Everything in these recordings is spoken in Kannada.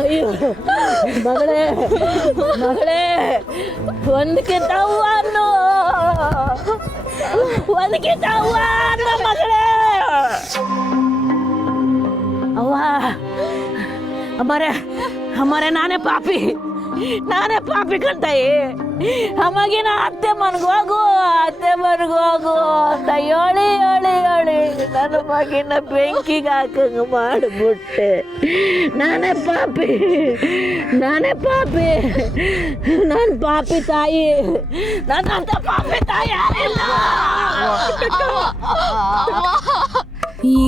ಅಯ್ಯೋ ಮಗಳೇ ಮಗಳೇ ಒಂದಕ್ಕಿಂತ ಅವ್ವ ಅನ್ನೋ ಒಂದಕ್ಕಿಂತ ಅವ್ವ ಅನ್ನೋ ಮಗಳೇ ಅವ್ವ ಅಮ್ಮರೇ ಅಮ್ಮರೇ ನಾನೇ ಪಾಪಿ ಕಂತಾಯಿ ಅಮ್ಮಗಿನ ಅತ್ತೆ ಮನ್ಗೋಗು ಅಂತ ಹೇಳಿ ನನ್ನ ಮಗಿನ ಬೆಂಕಿಗೆ ಹಾಕಂಗ ಮಾಡಿಬಿಟ್ಟೆ. ನಾನೇ ಪಾಪಿ ನಾನು ಪಾಪಿ ತಾಯಿ, ನನ್ನಂತ ಪಾಪಿ ತಾಯಿ ಯಾರಿಲ್ಲ.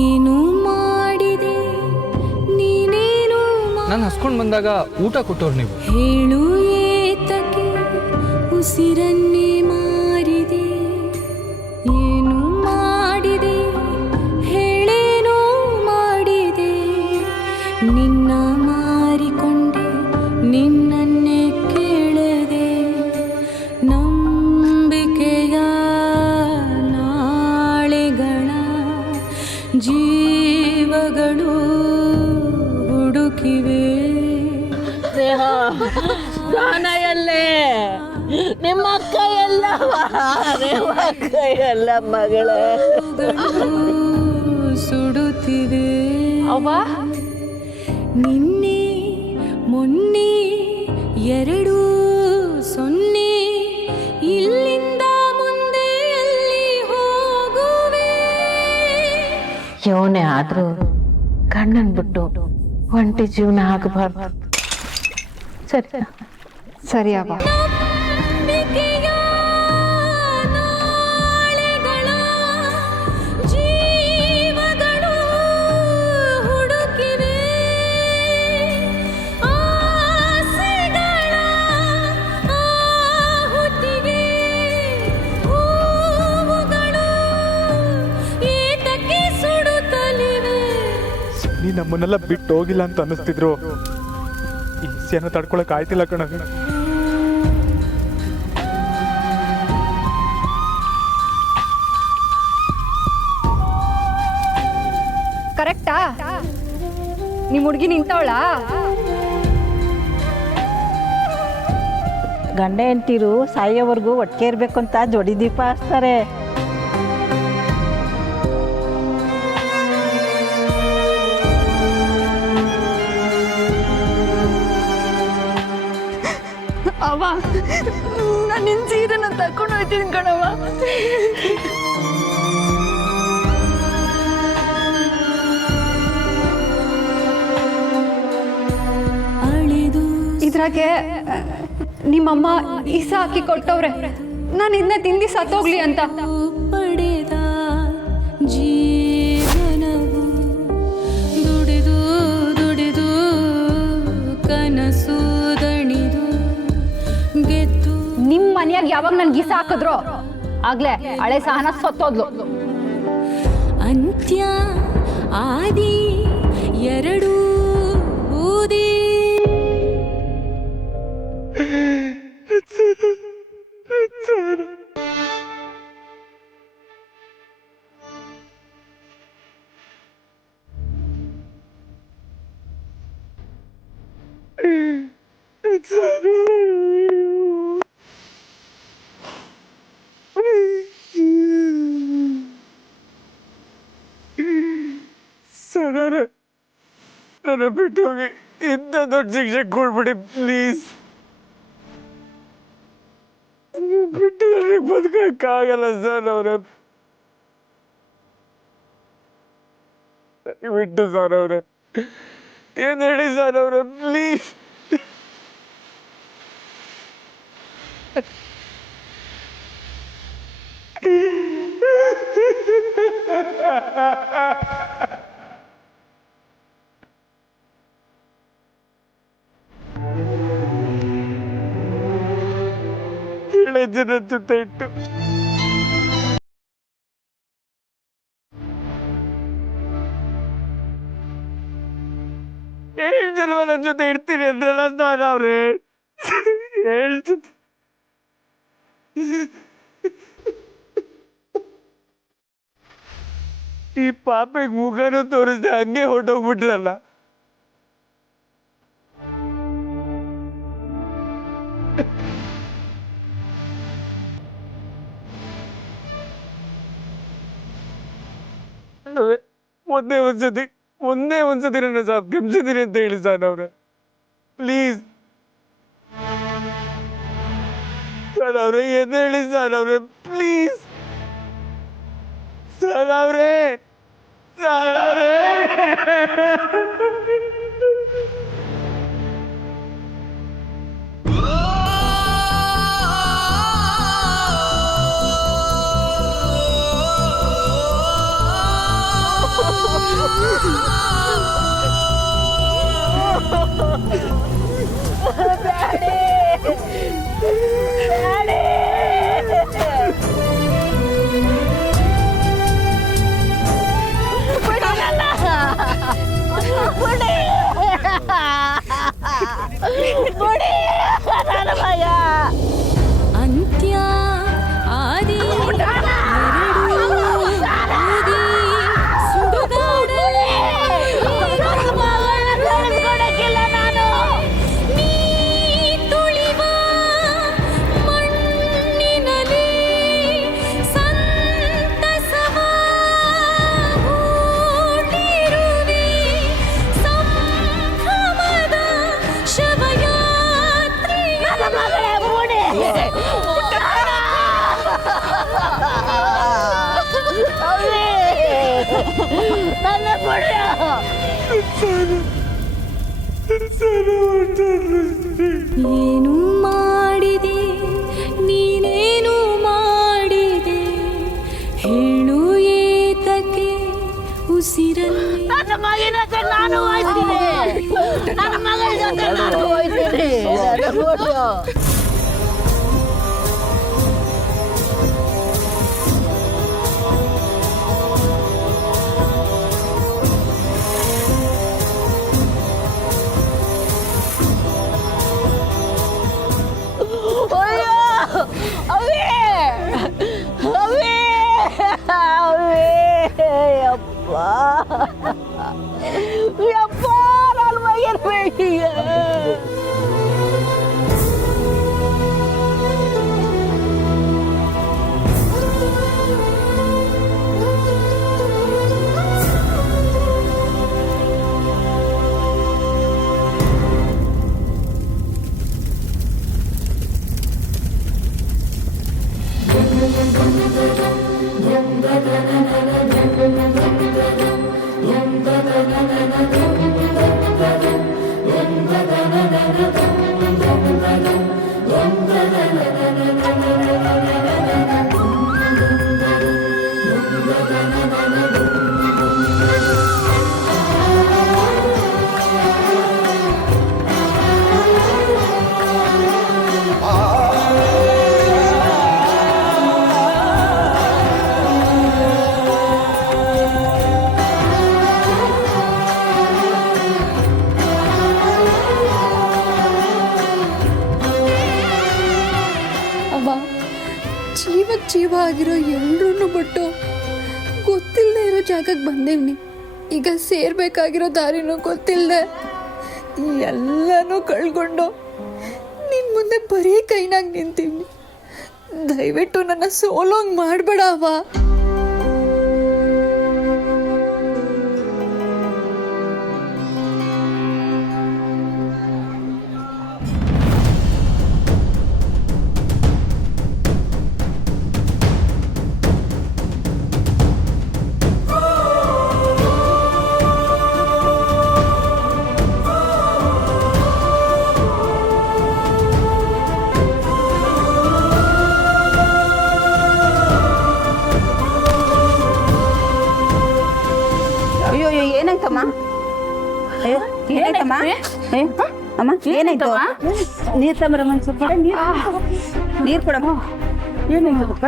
ಏನು ಮಾಡಿದೆ ನೀನೇನು ನಾನು ಹಸ್ಕೊಂಡು ಬಂದಾಗ ಊಟ ಕೊಟ್ಟವ್ರು ನೀವು. ಹೇಳು ಏತಕ್ಕೆ ಉಸಿರನ್ನೇ ಮಾರಿದೆ, ಏನು ಮಾಡಿದೆ ಹೇಳೇನೋ ಮಾಡಿದೆ, ನಿನ್ನ ಮಾರಿಕೊಂಡೆ ನಿನ್ನನ್ನೇ ಕೇಳದೆ, ನಂಬಿಕೆಯ ನಾಳೆಗಳ ಜೀವಗಳು ಹುಡುಕಿವೆ. ಗಾನಯಲ್ಲೇ ನಿಮ್ಮ ಅಕ್ಕ ಎಲ್ಲ ಮಗಳೇ ಸುಡುತ್ತಿವೆ. ಅವ್ವ ನಿನ್ನೆ ಮೊನ್ನೆ 2 0 ಇಲ್ಲಿಂದ ಮುಂದೆ ಎಲ್ಲಿ ಹೋಗುವೆ. ಯೋನೆ ಆದ್ರೂ ಕಣ್ಣನ್ ಬಿಟ್ಟು ಒಂಟಿ ಜೀವನ ಆಗಬಾರ್ದು. ಸರಿ ಅವ್ವ. ನಂಬಿಕೆಯ ನಾಳೆಗಳ ಜೀವಗಳು ಹುಡುಕಿವೆ, ಆಸೆಗಳ ಆಹುತಿಗೆ ಹೂವುಗಳು ಏತಕ್ಕೆ ಸುಡುತ್ತಲಿವೆ. ನೀ ನಮ್ಮನ್ನೆಲ್ಲ ಬಿಟ್ಟು ಹೋಗಿಲ್ಲ ಅಂತ ಅನ್ನಿಸ್ತಿದ್ರು, ಈ ಸೇನ ತಡ್ಕೊಳಕ್ ಆಯ್ತಿಲ್ಲ ಕಣ. ಕರೆಕ್ಟಾ? ನಿಮ್ಮ ಹುಡುಗಿ ನಿಂತವಳ? ಗಂಡ ಹೆಂಡ್ತಿರು ಸಾಯೋವರೆಗೂ ಒಟ್ಟಿಗೆ ಇರ್ಬೇಕು ಅಂತ ಜೋಡಿ ದೀಪ ಹಚ್ತಾರೆ. ಅವ್ವ ನಾನು ನಿನ್ನ ಸೀರೆನ ತಕೊಂಡು ಹೋಗ್ತೀನಿ ಕಣವ್ವ. ಇದ್ರಾಗೆ ನಿಮ್ಮಮ್ಮ ಇಸ ಹಾಕಿ ಕೊಟ್ಟವ್ರೆ, ನಾನು ಇನ್ನೇ ತಿಂದು ಸತ್ತೋಗ್ಲಿ ಅಂತ. ಪಡೆದ ಜೀವನವು ದುಡಿದು ದುಡಿದು ಕನಸು ದಣಿದು ಗೆದ್ದು. ನಿಮ್ಮ ಮನೆಯಾಗ ಯಾವಾಗ ನನ್ಗೆ ಇಸ ಹಾಕಿದ್ರು ಆಗ್ಲೇ ಹಳೆ ಸಹನ ಸತ್ತೋದ್ಲು. ಅಂತ್ಯ ಆದಿ 2 ಬೂದಿ. ನನ್ನ ಬಿಟ್ಟು ಹೋಗಿ ಇಂಥ ದೊಡ್ಡ ಶಿಕ್ಷೆ ಕೊಡ್ಬಿಡಿ ಪ್ಲೀಸ್. ಬಿಟ್ಟು ನನಗೆ ಬದುಕಕ್ಕಾಗಲ್ಲ ಸರ್ ಅವ್ರೆ, ಬಿಟ್ಟು ಸರ್ ಅವ್ರೆ, ಏನ್ ಹೇಳಿ ಸರ್ ಅವ್ರೆ ಪ್ಲೀಸ್. ಜನ ಜೊತೆ ಇಟ್ಟು ಏಳು ಜನ ನನ್ನ ಜೊತೆ ಇರ್ತೀನಿ ಅಂದ್ರಲ್ಲ ನಾನು ಅವ್ರೆ, ಹೇಳ್ತೀನಿ. ಈ ಪಾಪೆಗೆ ಮುಖನೂ ತೋರಿಸ್ದೆ ಹಂಗೆ ಹೊರಟೋಗ್ಬಿಟ್ರಲ್ಲ. ಒಂದೇ ಒಂದ್ಸತಿ ನನ್ನ ಸಾಬ್ ಕ್ಷಮಿಸಿದೀನಿ ಅಂತ ಹೇಳಿ ಸರ್ ಅವ್ರೆ, ಪ್ಲೀಸ್ ಸರ್ ಅವ್ರೆ, ಏನು ಹೇಳಿ ಸರ್ ಅವ್ರೆ, ಪ್ಲೀಸ್ ಸರ್ ಅವ್ರೆ, ಸರ್ ಅವ್ರೆ. ಅಂತ್ಯ ಆದಿ ಎರಡು ಬೂದಿ ಸುಡುಗಾಡಲೇ ನೀ ತುಳಿವ ಮಣ್ಣಿನಲ್ಲಿ ಸಂತಸವ ಹೂಡಿರುವೆ ಸಂಭ್ರಮದ ಶವಯಾತ್ರೆಯ ಏನು ಮಾಡಿದೆ ನೀನೇನು ಮಾಡಿದೆ ಹೇಳು ಏತಕ್ಕೆ ಉಸಿರಲ್ಲಿ ನನ್ನ ಮಗನ ಜೊತೆ ನಾನು ಹೋಯ್ತೀನಿ, ನನ್ನ ಮಗನ ಜೊತೆ ನಾನು ಹೋಯ್ತೀನಿ. ಅಯ್ಯೋ ಅವೇ ಅವೇ ಅವೇ ಅಪ್ಪ ಯಪ್ಪ ನನ್ನ ಮಗನ ಬೇಕಿಯ ಜೀವ ಆಗಿರೋ ಎಲ್ರೂ ಬಿಟ್ಟು ಗೊತ್ತಿಲ್ಲದೆ ಇರೋ ಜಾಗಕ್ಕೆ ಬಂದೇವ್ನಿ. ಈಗ ಸೇರ್ಬೇಕಾಗಿರೋ ದಾರಿನೂ ಗೊತ್ತಿಲ್ಲದೆ ಎಲ್ಲನೂ ಕಳ್ಕೊಂಡು ನಿನ್ ಮುಂದೆ ಬರೀ ಕೈನಾಗ ನಿಂತೀವ್ನಿ. ದಯವಿಟ್ಟು ನನ್ನ ಸೋಲೋಂಗ್ ಮಾಡ್ಬೇಡ ಅವ್ವ. ಏನಾಯ್ತಮ್ಮ? ಏನಾಯ್ತಮ್ಮ? ಅಮ್ಮ ಏನಾಯ್ತು? ನೀರು ತಗೊಂಬರಮ್ಮ, ಸ್ವಲ್ಪ ನೀರು ಕೊಡಮ್ಮ. ಏನಾಯ್ತಪ್ಪ?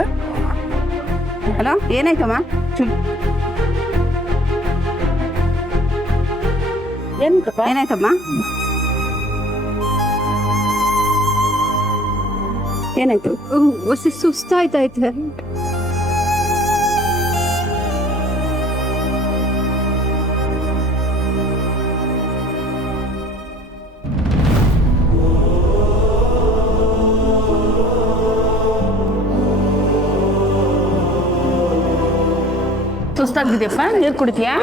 ಹಲೋ, ಏನಾಯ್ತಮ್ಮ? ಏನಾಯ್ತಮ್ಮ? ಏನಾಯ್ತು? ಹೊಸಿ ಸುಸ್ತಾಯ್ತೈತೆ. ಸುಸ್ತಾಗ್ತಿದ್ಯಪ್ಪ ನೀರು ಕುಡಿತೀಯಾ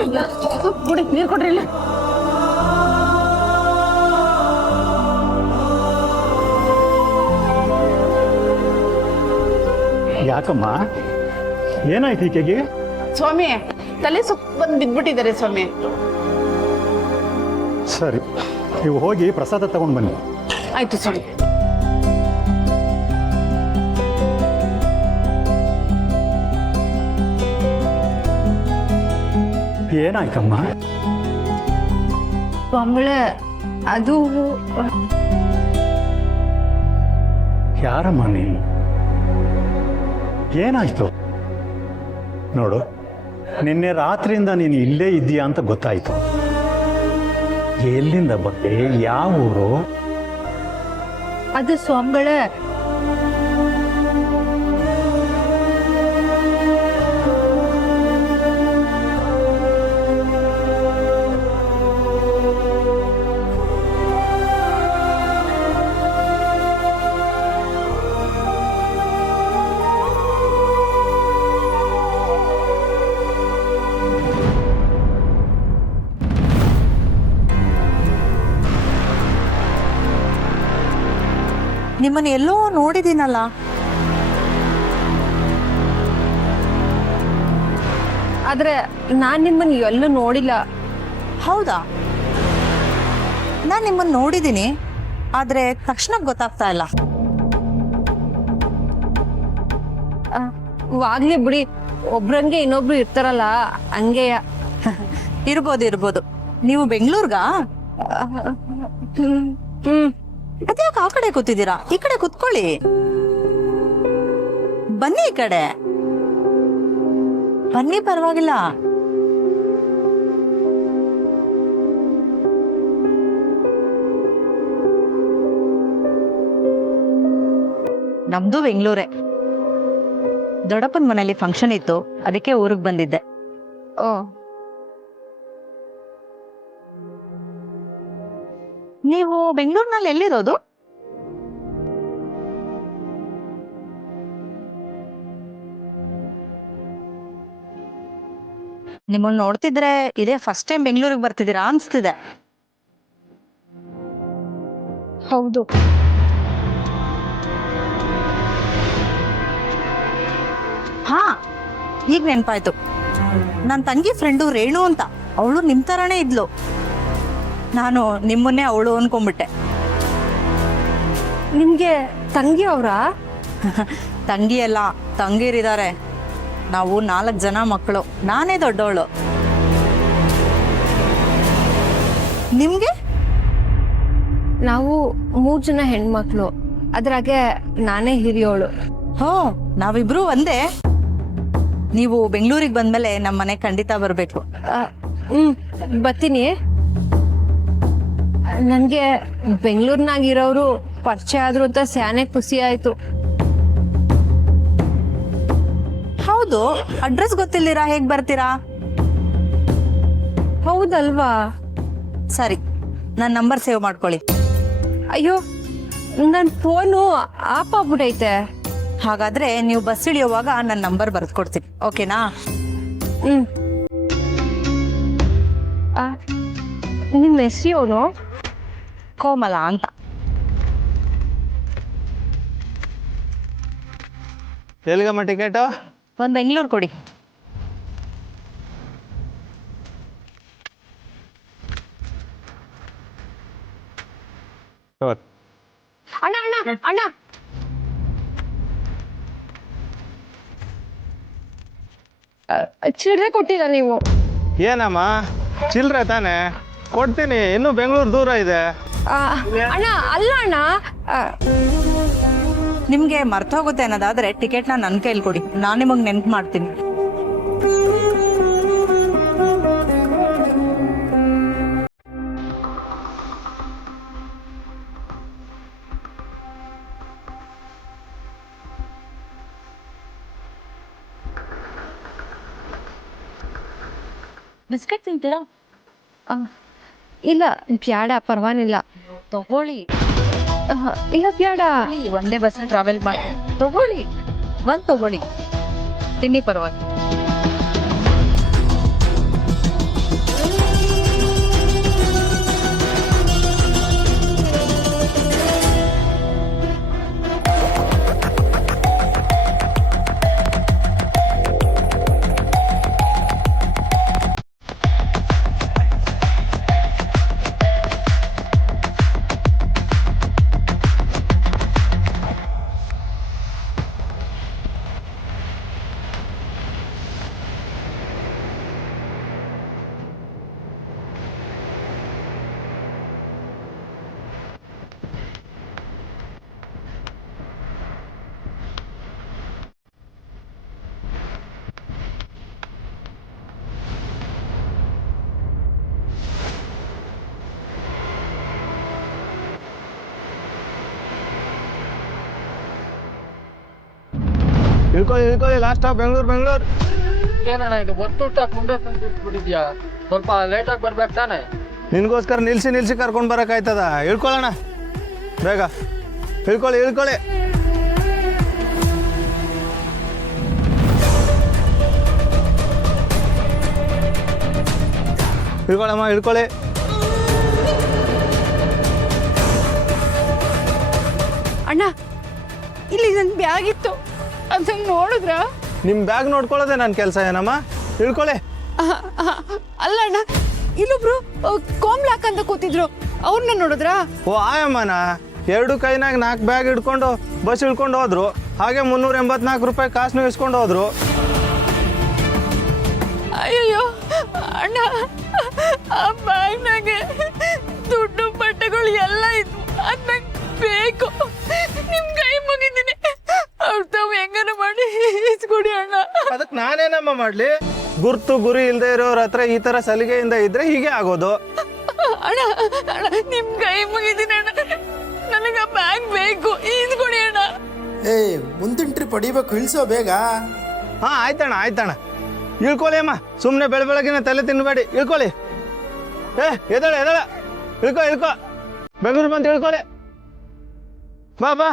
ಕುಡಿ ನೀರು ಕೊಡ್ರಿ ಇಲ್ಲ ಯಾಕಮ್ಮ ಏನಾಯ್ತು ಈಕೆಗೆ? ಸ್ವಾಮಿ ತಲೆ ಸುತ್ತ ಬಂದು ಬಿದ್ಬಿಟ್ಟಿದ್ದಾರೆ ಸ್ವಾಮಿ. ಸರಿ, ನೀವು ಹೋಗಿ ಪ್ರಸಾದ ತಗೊಂಡು ಬನ್ನಿ. ಆಯ್ತು ಸ್ವಾಮಿ. ಏನಾಯ್ತಮ್ಮ? ಸ್ವಾಮಿಗಳೇ ಅದು ಯಾರಮ್ಮ ನೀನು? ಏನಾಯ್ತು? ನೋಡು, ನಿನ್ನೆ ರಾತ್ರಿಯಿಂದ ನೀನು ಇಲ್ಲೇ ಇದ್ದೀಯಾ ಅಂತ ಗೊತ್ತಾಯ್ತು. ಎಲ್ಲಿಂದ ಬಂದೆ? ಯಾವ ಊರು? ಅದು ಸ್ವಾಮಿಗಳೇ ನಿಮ್ಮನ್ನ ಎಲ್ಲೋ ನೋಡಿದ್ದೀನಲ್ಲ. ಆದ್ರೆ ನಾನ್ ನಿಮ್ಮನ್ನ ಎಲ್ಲೂ ನೋಡಿಲ್ಲ. ಹೌದಾ? ನಾನು ನಿಮ್ಮನ್ನ ನೋಡಿದ್ದೀನಿ, ಆದ್ರೆ ತಕ್ಷಣ ಗೊತ್ತಾಗ್ತಾ ಇಲ್ಲ. ವಾಗ್ಲಿ ಬಿಡಿ, ಒಬ್ರಂಗೆ ಇನ್ನೊಬ್ರು ಇರ್ತಾರಲ್ಲ ಹಂಗೆಯ. ಇರ್ಬೋದು. ನೀವು ಬೆಂಗಳೂರ್ಗಾ? ಅದ್ಯಾಕೆ ಆ ಕಡೆ ಕೂತಿದ್ದೀರಾ? ಈ ಕಡೆ ಕೂತ್ಕೊಳ್ಳಿ. ಬನ್ನಿ ಈ ಕಡೆ ಬನ್ನಿ, ಪರವಾಗಿಲ್ಲ. ನಮ್ದು ಬೆಂಗಳೂರೇ. ದೊಡ್ಡಪ್ಪನ ಮನೇಲಿ ಫಂಕ್ಷನ್ ಇತ್ತು, ಅದಕ್ಕೆ ಊರಿಗೆ ಬಂದಿದ್ದೆ. ಓ, ನೀವು ಬೆಂಗಳೂರಿನಲ್ಲಿ ಎಲ್ಲಿರೋದು? ನಿಮ್ಮನ್ನ ನೋಡ್ತಿದ್ರೆ ಇದೇ ಫಸ್ಟ್ ಟೈಮ್ ಬೆಂಗಳೂರಿಗೆ ಬರ್ತಿದ್ದೀರಾ ಅನ್ಸ್ತಿದೆ. ಹೌದು. ಹಾ, ಈಗ ನೆನ್ಪಾಯ್ತು. ನನ್ನ ತಂಗಿ ಫ್ರೆಂಡು ರೇಣು ಅಂತ, ಅವಳು ನಿಮ್ ತರಾನೇ ಇದ್ಲು. ನಾನು ನಿಮ್ಮನ್ನೇ ಅವಳು ಅನ್ಕೊಂಡ್ಬಿಟ್ಟೆ. ನಿಮ್ಗೆ ತಂಗಿ ಅವ್ರಾ? ತಂಗಿ ಎಲ್ಲ ತಂಗಿರಿದ್ದಾರೆ. ನಾವು 4 ಜನ ಮಕ್ಕಳು, ನಾನೇ ದೊಡ್ಡವಳು. ನಿಮ್ಗೆ? ನಾವು 3 ಜನ ಹೆಣ್ಮಕ್ಳು, ಅದ್ರಾಗೆ ನಾನೇ ಹಿರಿಯೋಳು. ಹೋ, ನಾವಿಬ್ರು ಒಂದೇ. ನೀವು ಬೆಂಗಳೂರಿಗೆ ಬಂದ್ಮೇಲೆ ನಮ್ಮ ಮನೆ ಖಂಡಿತ ಬರ್ಬೇಕು. ಬರ್ತೀನಿ. ನನ್ಗೆ ಬೆಂಗಳೂರಿನಾಗಿರೋರು ಪರಿಚಯ ಆದ್ರು ಅಂತ ಸ್ಯಾನೆ ಖುಷಿ ಆಯ್ತು. ಹೌದು, ಅಡ್ರೆಸ್ ಗೊತ್ತಿಲ್ದಿರಾ ಹೇಗ್ ಬರ್ತೀರಾ? ಹೌದಲ್ವಾ? ಸರಿ, ನನ್ನ ನಂಬರ್ ಸೇವ್ ಮಾಡ್ಕೊಳ್ಳಿ. ಅಯ್ಯೋ, ನನ್ನ ಫೋನು ಆಫ್ ಆಗ್ಬಿಟ್ಟೈತೆ. ಹಾಗಾದ್ರೆ ನೀವು ಬಸ್ ಇಳಿಯುವಾಗ ನನ್ನ ನಂಬರ್ ಬರ್ದ್ಕೊಡ್ತೀನಿ, ಓಕೆನಾ? ನಿಮ್ಮ ಹೆಸರು? ಕೋಮಲ ಅಂತ. ಎಲ್ಲಿಗಮ್ಮ ಟಿಕೆಟು? ಒಂದು ಬೆಂಗಳೂರು ಕೊಡಿ. ಅಣ್ಣ ಅಣ್ಣ ಅಣ್ಣ, ಚಿಲ್ಲರೆ ಕೊಟ್ಟಿಲ್ಲ ನೀವು? ಏನಮ್ಮ ಚಿಲ್ಲರೆ ತಾನೆ ಕೊಡ್ತೀನಿ, ಇನ್ನೂ ಬೆಂಗಳೂರು ದೂರ ಇದೆ. ಅಣ್ಣ ಅಲ್ಲ ಅಣ್ಣ, ನಿಮ್ಗೆ ಮರ್ತೋಗುತ್ತೆ ಅನ್ನೋದಾದ್ರೆ ಟಿಕೆಟ್ನ ನನ್ನ ಕೈಲಿ ಕೊಡಿ, ನಾನು ನಿಮಗೆ ನೆನ್ಪು ಮಾಡ್ತೀನಿ. ಬಿಸ್ಕೆಟ್ ತಿಂತೀರಾ? ಇಲ್ಲ ಬ್ಯಾಡ, ಪರವಾಗಿಲ್ಲ. ತಗೊಳ್ಳಿ. ಇಲ್ಲ ಬ್ಯಾಡ, ಒಂದೇ ಬಸ್ ಟ್ರಾವೆಲ್ ಮಾಡಿ. ತಗೊಳ್ಳಿ, ತಗೊಳ್ಳಿ, ತಿನ್ನಿ, ಪರವಾಗಿ. ಇಳ್ಕೊಳ್ಳಿ ಲಾಸ್ಟ್ ಸ್ಟಾಪ್ ಬೆಂಗಳೂರು. ಏನಣ್ಣ ಇದು ಒತ್ತುಟ ಮುಂದೆ ತಂದ್ಬಿಟ್ಟಿದ್ಯಾ? ಸ್ವಲ್ಪ ಲೇಟಾಗಿ ಬರ್ಬೇಕು ತಾನೆ? ನಿನ್ಗೋಸ್ಕರ ನಿಲ್ಸಿ ಕರ್ಕೊಂಡು ಬರೋಕ್ಕಾಯ್ತದ? ಇಳ್ಕೊಳ್ಳೋಣ ಬೇಗ, ಇಳ್ಕೊಳ್ಳಿ. ಇಳ್ಕೊಳ್ಳಿ. ಅಣ್ಣ ಇಲ್ಲಿ ನನ್ನ ಬ್ಯಾಗ್ ಇತ್ತು ಅದನ್ನ ನೋಡಿದ್ರ? ನಿಮ್ಮ ಬ್ಯಾಗ್ ನೋಡ್ಕೊಳ್ಳೋದೆ ನನ್ನ ಕೆಲಸ ಏನಮ್ಮ? ಇಳ್ಕೊಳ್ಳಿ. ಅಲ್ಲ ಅಣ್ಣ, ಇಲ್ಲೊಬ್ರು ಕೋಮ್ಲಾಕ್ ಅಂತ ಕೂತಿದ್ರು, ಅವ್ರನ್ನ ನೋಡಿದ್ರ? ಓ ಆಯಮ್ಮನ 2 ಕೈನಾಗ 4 ಬ್ಯಾಗ್ ಹಿಡ್ಕೊಂಡು ಬಸ್ ಇಳ್ಕೊಂಡು ಹೋದ್ರು. ಹಾಗೆ 384 ರೂಪಾಯಿ ಕಾಸನ್ನು ಇಸ್ಕೊಂಡು ಹೋದ್ರು. ಅಯ್ಯಯ್ಯೋ ಅಣ್ಣ, ಆ ಬ್ಯಾಗ್ನಾಗೆ ದುಡ್ಡು ಬಟ್ಟೆಗಳು ಎಲ್ಲ ಇದ್ವು, ಅದ್ ನಂಗೆ ಬೇಕು. ನಿಮ್ ಕೈ ಮುಗಿದ್ದೀನಿ, ಅವ್ರು ತಾವು ಹೆಂಗನ ಮಾಡಿ ಇಸ್ಕೊಡಿ ಅಣ್ಣ. ಅದಕ್ಕೆ ನಾನೇನಮ್ಮ ಮಾಡ್ಲಿ? ಗುರ್ತು ಗುರಿ ಇಲ್ಲದೆ ಇರೋರ ಹತ್ರ ಈ ತರ ಸಲಿಗೆಯಿಂದ ಇದ್ರೆ ಹೀಗೆ ಆಗೋದು. ಅಣ್ಣ ನಿಮ್ ಕೈ ಮುಗಿದ್ದೀನಿ ಅಣ್ಣ, ನನಗೆ ಆ ಬ್ಯಾಗ್ ಬೇಕು, ಇಸ್ಕೊಡಿ ಅಣ್ಣ. ಏಯ್ ಮುಂದಿನ ಟ್ರಿಪ್ ಹೊಡಿಬೇಕು, ಇಳಿಸೋ ಬೇಗ. ಹಾ ಆಯ್ತಣ್ಣ. ಇಳ್ಕೊಳ್ಳಿ ಅಮ್ಮ, ಸುಮ್ಮನೆ ಬೆಳಗಿನ ತಲೆ ತಿನ್ಬೇಡಿ. ಇಳ್ಕೊಳ್ಳಿ. ಎದಳ ಇಳ್ಕೊ ಬೆಂಗಳೂರು ಬಂದು ಇಳ್ಕೊಳ್ಳಿ. ಬಾ